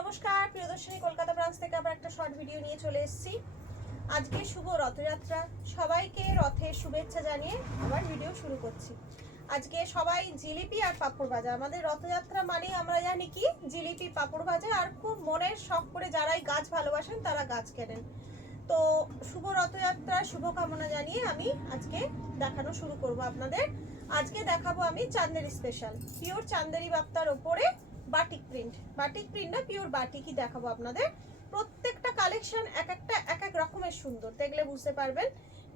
নমস্কার প্রিয়দর্শিনী কলকাতা ব্রাঞ্চ থেকে আবার একটা শর্ট ভিডিও নিয়ে চলে এসেছি। আজকে শুভ রথযাত্রা, সবাইকে রথের শুভেচ্ছা জানিয়ে আবার ভিডিও শুরু করছি। আজকে সবাই জিলিপি আর পাঁপড় ভাজা, আমাদের রথযাত্রা মানে আমরা জানি কি জিলিপি পাঁপড় ভাজা, আর খুব মনের শখ করে যারাই গাছ ভালোবাসেন তারা গাছ কেনেন। তো শুভ রথযাত্রার শুভকামনা জানিয়ে আমি আজকে দেখানো শুরু করব আপনাদের। আজকে দেখাবো আমি চান্দেরি স্পেশাল পিওর চান্দেরি বাপ্তার ওপরে বাটিক প্রিন্ট না পিওর বাটিকই দেখাবো আপনাদের। প্রত্যেকটা কালেকশন এক এক রকমের সুন্দর, দেখলে বুঝতে পারবেন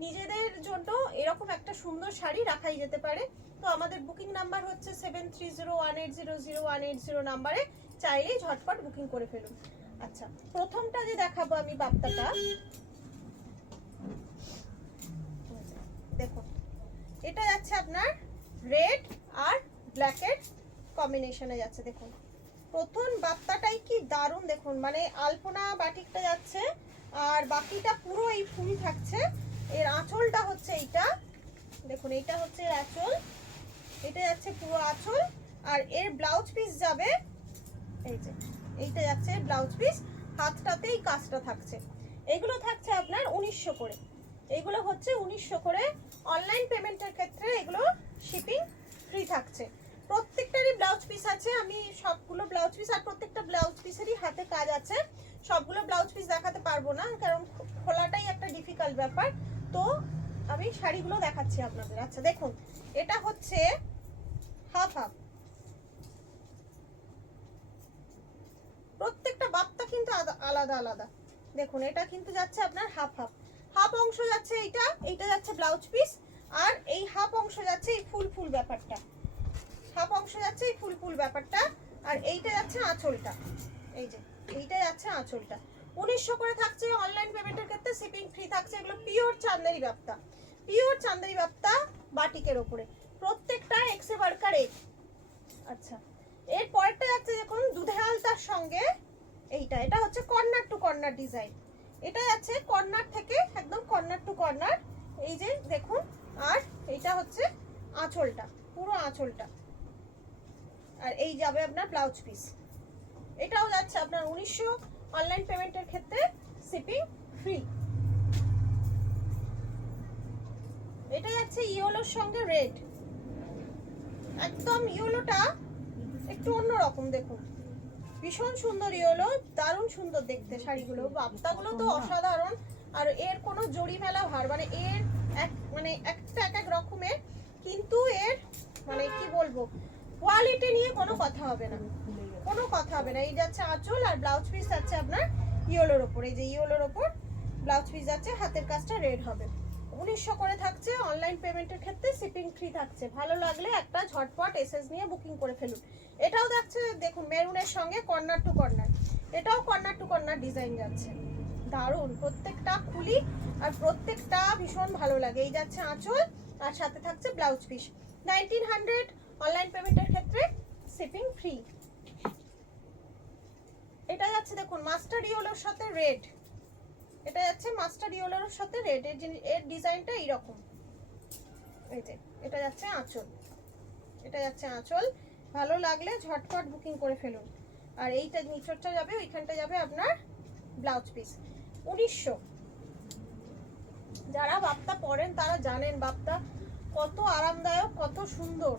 নিজেদের জন্য এরকম একটা সুন্দর শাড়ি রাখাই যেতে পারে। তো আমাদের বুকিং নাম্বার হচ্ছে 7301800180 নাম্বারে চাইলেই ঝটপট বুকিং করে ফেলুন। আচ্ছা, প্রথমটা যে দেখাবো আমি বাপ্তাটা, দেখুন এটা যাচ্ছে আপনার রেড আর ব্ল্যাকের কম্বিনেশনে যাচ্ছে। দেখুন প্রথম বাপ্তাটাই কি দারুণ, দেখুন মানে আলপনা বাটিকটা যাচ্ছে আর বাকিটা পুরো এই ফুল থাকছে। এর আঁচলটা হচ্ছে এইটা, দেখুন এইটা হচ্ছে এর আঁচল, এটা যাচ্ছে পুরো আঁচল। আর এর ব্লাউজ পিস যাবে এই যে, এইটা যাচ্ছে ব্লাউজ পিস, হাতটাতেই কাজটা থাকছে। এগুলো থাকছে আপনার 1900 করে, এগুলো হচ্ছে 1900 করে। অনলাইন পেমেন্টের ক্ষেত্রে এগুলো শিপিং ফ্রি থাকছে। প্রত্যেকটারই ব্লাউজ পিস আছে, আমি সবগুলো ব্লাউজ পিস আর প্রত্যেকটা ব্লাউজ পিসেরই হাতে কাজ আছে। সবগুলো ব্লাউজ পিস দেখাতে পারবো না, কারণ খোলাটাই একটা ডিফিকাল্ট ব্যাপার। তো আমি শাড়িগুলো দেখাচ্ছি আপনাদের। আচ্ছা দেখুন, এটা হচ্ছে হাফ হাফ, প্রত্যেকটা বাপ্তা কিন্তু আলাদা আলাদা। দেখুন এটা কিন্তু যাচ্ছে আপনার হাফ হাফ, হাফ অংশ যাচ্ছে এইটা, এইটা যাচ্ছে ব্লাউজ পিস, আর এই হাফ অংশ যাচ্ছে এই ফুল ফুল ব্যাপারটা, হাফ অংশ যাচ্ছে এই ফুল ফুল ব্যাপারটা, আর এইটা যাচ্ছে আঁচলটা, এই যে এইটা যাচ্ছে আঁচলটা। 1900 করে থাকছে। অনলাইন পেমেন্টের ক্ষেত্রে শিপিং ফ্রি থাকছে। এগুলো পিওর চান্দেরি বাপ্তা, পিওর চান্দেরি বাপ্তা বাটিকের ওপরে, প্রত্যেকটা এক্সে বার্কার এক। আচ্ছা, এর পরেরটা যাচ্ছে দেখুন দুধে আলতার সঙ্গে এইটা, এটা হচ্ছে কর্নার টু কর্নার ডিজাইন। এটা যাচ্ছে কর্নার থেকে একদম কর্নার টু কর্নার, এই যে দেখুন। আর এইটা হচ্ছে আঁচলটা, পুরো আঁচলটা, আর এই যাবে আপনার ব্লাউজ পিস। এটাও যাচ্ছে আপনার 1900, অনলাইন পেমেন্টের ক্ষেত্রে শিপিং ফ্রি। এটা যাচ্ছে ইয়েলোর সঙ্গে রেড, একদম ইয়েলোটা একটু অন্যরকম, দেখুন ভীষণ সুন্দর ইয়েলো, দারুণ সুন্দর দেখতে শাড়িগুলো, বাপ্তাগুলো তো অসাধারণ। আর এর কোনো জড়ি মেলা ভার, মানে এর মানে একটা এক রকমের, কিন্তু এর মানে কি বলবো কোয়ালিটি নিয়ে কোনো কথা হবে না, কোনো কথা হবে না। এই যাচ্ছে আঁচল, আর ব্লাউজ পিস যাচ্ছে আপনার ইয়েলোর ওপর, এই যে ইয়েলোর ওপর ব্লাউজ পিস যাচ্ছে, হাতের কাজটা রেড হবে। 1900 করে থাকছে। অনলাইন পেমেন্টের ক্ষেত্রে শিপিং ফ্রি থাকছে। ভালো লাগলে একটা ঝটপট এসএস নিয়ে বুকিং করে ফেলুন। এটাও যাচ্ছে দেখুন মেরুনের সঙ্গে কর্নার টু কর্নার, এটাও কর্নার টু কর্নার ডিজাইন যাচ্ছে, দারুণ। প্রত্যেকটা খুলি আর প্রত্যেকটা ভীষণ ভালো লাগে। এই যাচ্ছে আঁচল, আর সাথে থাকছে ব্লাউজ পিস। 1900 অনলাইন পেমেন্টের ক্ষেত্রে শিপিং ফ্রি। এটা যাচ্ছে দেখুন মাস্টার্ড ইয়েলোর সাথে রেড, এটা যাচ্ছে মাস্টার্ড ইয়েলোর সাথে রেড, এর ডিজাইনটা এইরকম। এই যে এটা যাচ্ছে আঁচল, এটা যাচ্ছে আঁচল। ভালো লাগলে ঝটপট বুকিং করে ফেলুন। আর এইটা নিচটা যাবে, ওইখানটা যাবে আপনার ব্লাউজ পিস। 1900, যারা বাপ্তা পরেন তারা জানেন বাপ্তা কত আরামদায়ক, কত সুন্দর।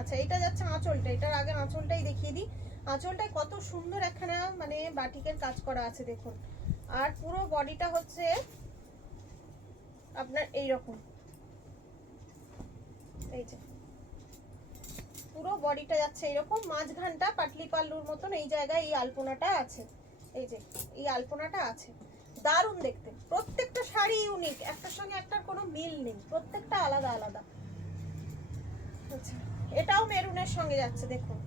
আচ্ছা এটা যাচ্ছে আঁচলটা, এটার আগে আঁচলটাই দেখিয়ে দিই। আঁচলটায় কত সুন্দর এখানে মানে বাটিকের কাজ করা আছে দেখুন। আর পুরো বডিটা হচ্ছে আপনার এইরকম, এই যে পুরো বডিটা যাচ্ছে এইরকম, মাঝখানটা পাটলি পাল্লুর মতন এই জায়গায় এই আলপনাটা আছে, এই যে এই আলপনাটা আছে, দারুণ দেখতে। প্রত্যেকটা শাড়ি ইউনিক, একটার সঙ্গে একটার কোনো মিল নেই, প্রত্যেকটা আলাদা আলাদা। আচ্ছা এটাও মেরুনের সঙ্গে যাচ্ছে দেখুন,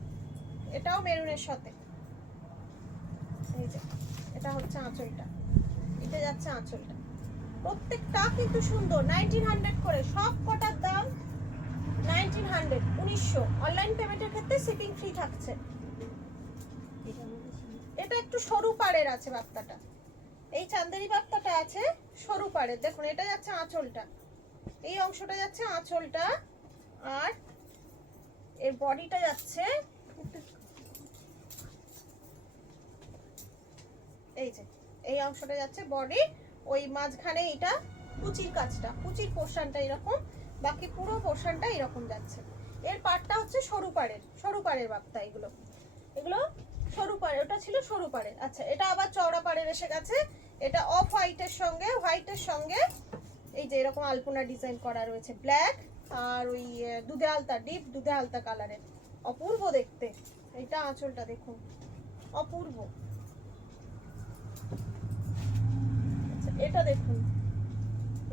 এটাও মেরুনের সাথে, এই যে এটা হচ্ছে আঁচলটা, এটা যাচ্ছে আঁচলটা। প্রত্যেকটা কিন্তু সুন্দর। 1900 করে, সব কটার দাম 1900, 1900। অনলাইন পেমেন্টের ক্ষেত্রে শিপিং ফ্রি থাকছে। এটা একটু সরু পাড়ের আছে বাপ্তাটা, এই চান্দেরি বাপ্তাটা আছে সরু পাড়ের। দেখুন এটা যাচ্ছে আঁচলটা, এই অংশটা যাচ্ছে আঁচলটা, আর এর বডিটা যাচ্ছে এই যে এই অংশটা যাচ্ছে বডি, ওই মাঝখানে এটা কুচির কাজটা, কুচির পোর্শনটা এরকম, বাকি পুরো পোর্শনটা এরকম যাচ্ছে। এর পাড়টা হচ্ছে সরু পাড়ের বাপ্তা, এগুলো সরু পাড়ের, ওটা ছিল সরু পাড়ের। আচ্ছা, এটা আবার চওড়া পাড়ের এসে গেছে। এটা অফ হোয়াইটের সঙ্গে এই যে এরকম আলপনা ডিজাইন করা রয়েছে, ব্ল্যাক আর ওই দুধে আলতা, ডিপ দুধে আলতা কালারের, অপূর্ব দেখতে। এটা আঁচলটা দেখুন, অপূর্ব। আচ্ছা, এটা দেখুন,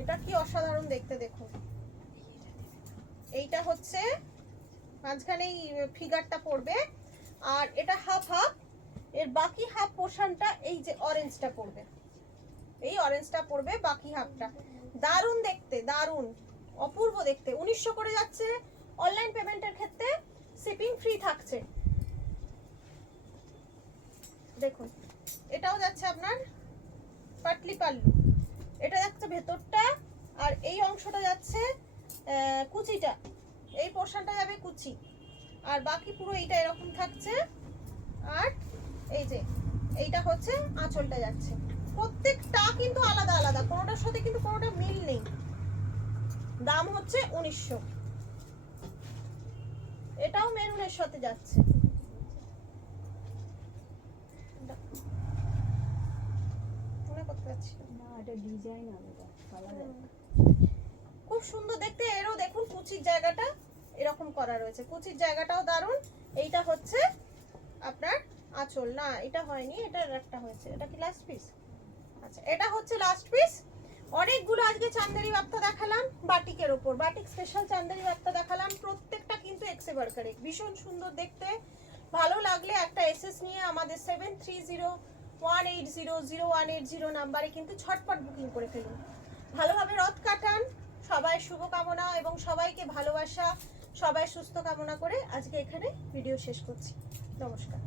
এটা কি অসাধারণ দেখতে দেখুন। এইটা হচ্ছে মাঝখানে এই ফিগারটা পড়বে, আর এটা হাফ হাফ, এর বাকি হাফ পোর্শনটা এই যে অরেঞ্জটা পড়বে, এই অরেঞ্জটা পড়বে বাকি হাফটা। দারুণ দেখতে, দারুণ, অপূর্ব দেখতে। 1900 করে যাচ্ছে। অনলাইন পেমেন্টের ক্ষেত্রে শিপিং ফ্রি থাকছে। দেখুন, এটাও যাচ্ছে আপনার পাটলি পাল্লু, এটা যাচ্ছে ভেতরটা, আর এই অংশটা যাচ্ছে কুচিটা, এই পোর্শনটা যাবে কুচি, আর বাকি পুরো এইটা এরকম থাকছে। আর এই যে এইটা হচ্ছে আঁচলটা যাচ্ছে। প্রত্যেকটা কিন্তু আলাদা আলাদা, কোনোটার সাথে কিন্তু কোনোটা মিল নেই। দাম হচ্ছে 1900। এটাও মেরুনের সাথে যাচ্ছে। মনে করতে পারছি না, এটা ডিজাইন আলাদা, কালার খুব সুন্দর দেখতে। এরও দেখুন কুচির জায়গাটা এরকম করা রয়েছে, কুচির জায়গাটাও দারুণ। এইটা হচ্ছে আপনার আঁচল, না এটা হয়নি, এটার একটা হয়েছে। এটা কি লাস্ট পিস? আচ্ছা, এটা হচ্ছে লাস্ট পিস। অনেকগুলো আজকে চান্দেরি বাপ্তা দেখালাম বাটিকের ওপর, বাটিক স্পেশাল চান্দেরি বাপ্তা দেখালাম। প্রত্যেকটা কিন্তু এক্সে বার্কারে, ভীষণ সুন্দর দেখতে। ভালো লাগলে একটা এসএস নিয়ে আমাদের 7301800180 নাম্বারে কিন্তু ছটপট বুকিং করে ফেলুন। ভালোভাবে রথ কাটান। সবাই শুভকামনা এবং সবাইকে ভালোবাসা, সবাই সুস্থ কামনা করে আজকে এখানে ভিডিও শেষ করছি। নমস্কার।